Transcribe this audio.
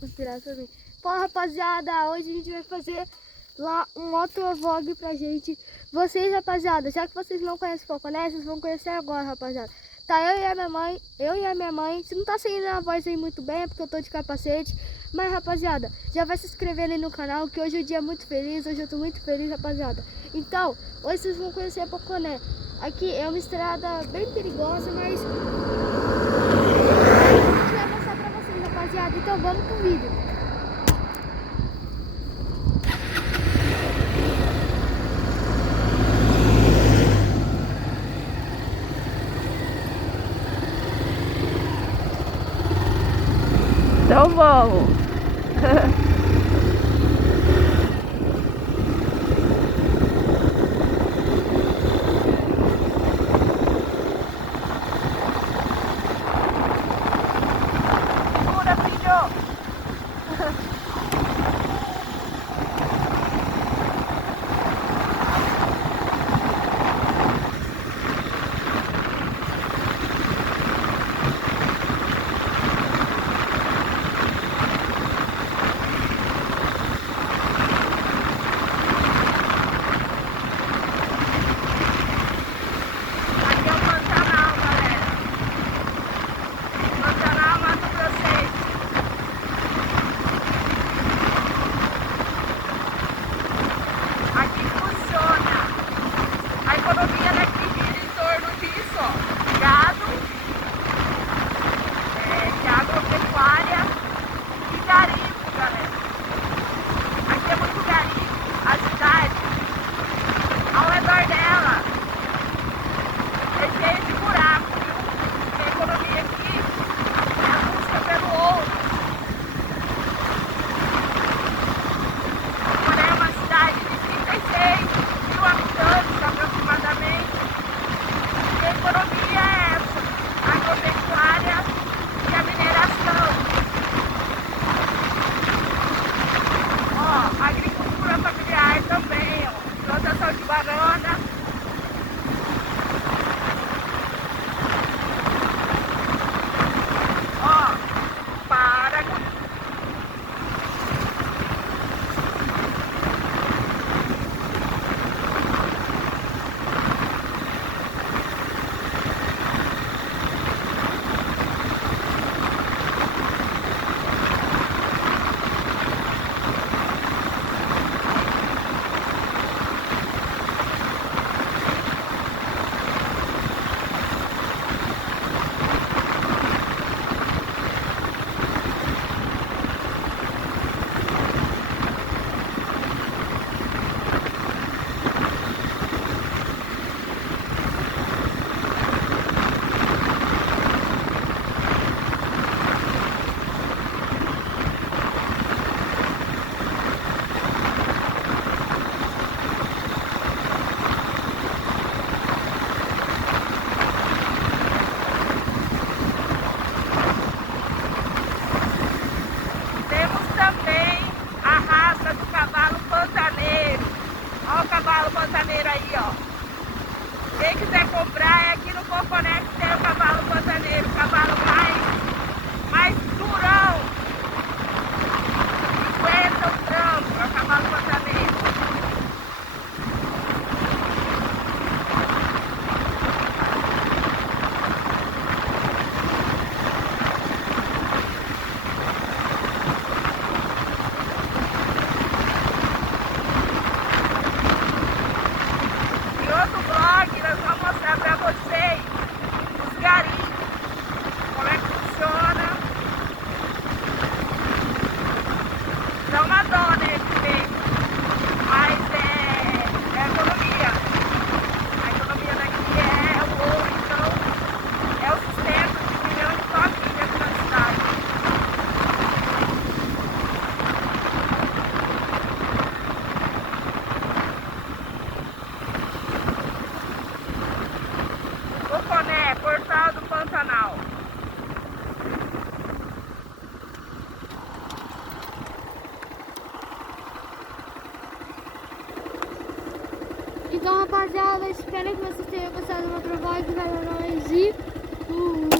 Conspirar pra mim. Fala, rapaziada, hoje a gente vai fazer lá um motovlog pra gente. Vocês, rapaziada, já que vocês não conhecem o Poconé, vocês vão conhecer agora, rapaziada. Tá eu e a minha mãe. Se não tá seguindo a voz aí muito bem, é porque eu tô de capacete. Mas, rapaziada, já vai se inscrevendo aí no canal, que hoje o dia é muito feliz. Hoje eu tô muito feliz, rapaziada. Então, hoje vocês vão conhecer a Poconé. Aqui é uma estrada bem perigosa, mas rapaziada, então vamos pro vídeo. Então vamos. Segura, filho. Aí, ó. Quem quiser comprar é aqui no Poconé que tem o cavalo pantaneiro, o cavalo mais durão. 50 o trampo, é o cavalo pantaneiro. Portal do Pantanal. Então, rapaziada, espero que vocês tenham gostado do meu trabalho. Vai lá nós e